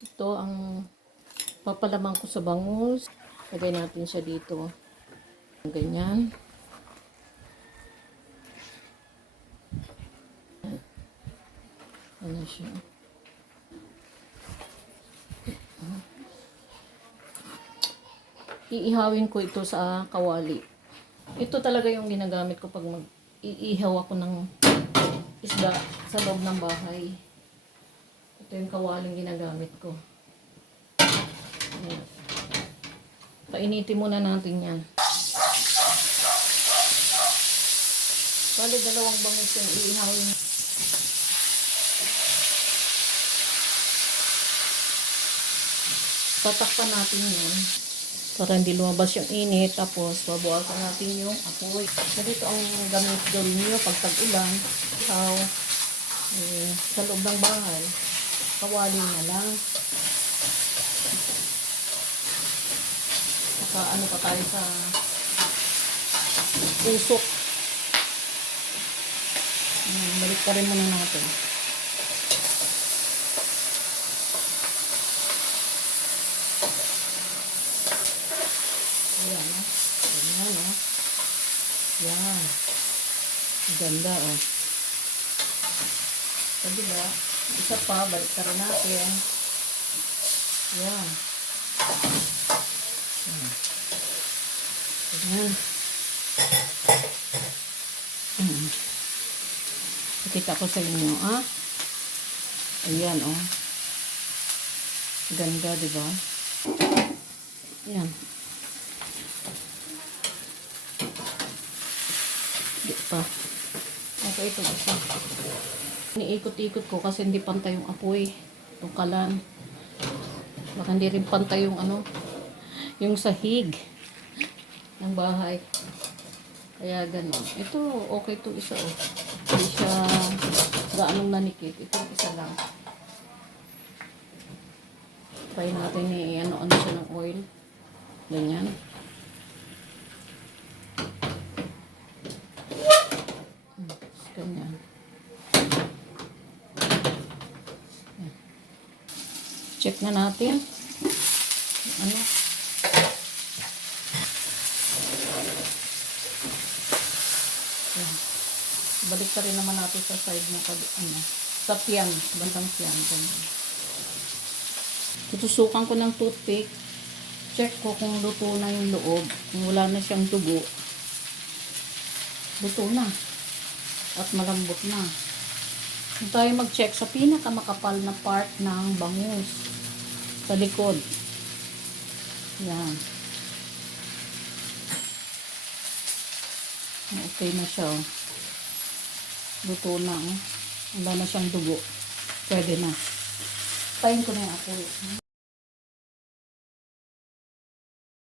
Ito ang papalaman ko sa bangus. Lagay natin siya dito. Ganyan. Ano siya. Iihawin ko ito sa kawali. Ito talaga yung ginagamit ko pag mag-iihaw ako ng isda sa loob ng bahay. Ito yung kawaling ginagamit ko. Ayan. Painitin muna natin yan. Bali, dalawang bangus yung iihawin. Tatakpan natin yan para hindi lumabas yung init. Tapos, babawasan natin yung apoy. Ganito ang gamit gawin nyo pag tag-ulan. Sa loob ng bahay, kawali na lang. Saka ano pa tayo sa usok. Balik pa rin muna natin. Ayan, no? Ayan, no? Yan. Ganda, oh. Sabi ba? Isa pa, balik ka rin natin. Yan. Ayan. Pakita ko sa inyo, ah. Ayan, oh. Ganda, diba? Ayan. Di pa. Okay, ito isa. Niikot-ikot ko kasi hindi pantay yung apoy. Yung kalan. Baka hindi rin pantay yung ano, yung sahig ng bahay. Kaya gano'n. Ito, okay to isa, oh. Hindi siya gaanong nanikit. Ito isa lang. Try natin ano siya ng oil. Ganyan. Ganyan. Check na natin. Ano? Yan. Balik ka rin naman natin sa side ng sa tiyan. Bandang tiyan. Tutusukan ko ng toothpick. Check ko kung luto na yung loob. Kung wala na siyang dugo. Luto na. At malambot na. Kung tayo mag-check sa pinakamakapal na part ng bangus. Sa likod. Yan. Okay na siya. Luto na. Wala na siyang dugo. Pwede na. Tayin ko na yung apoy.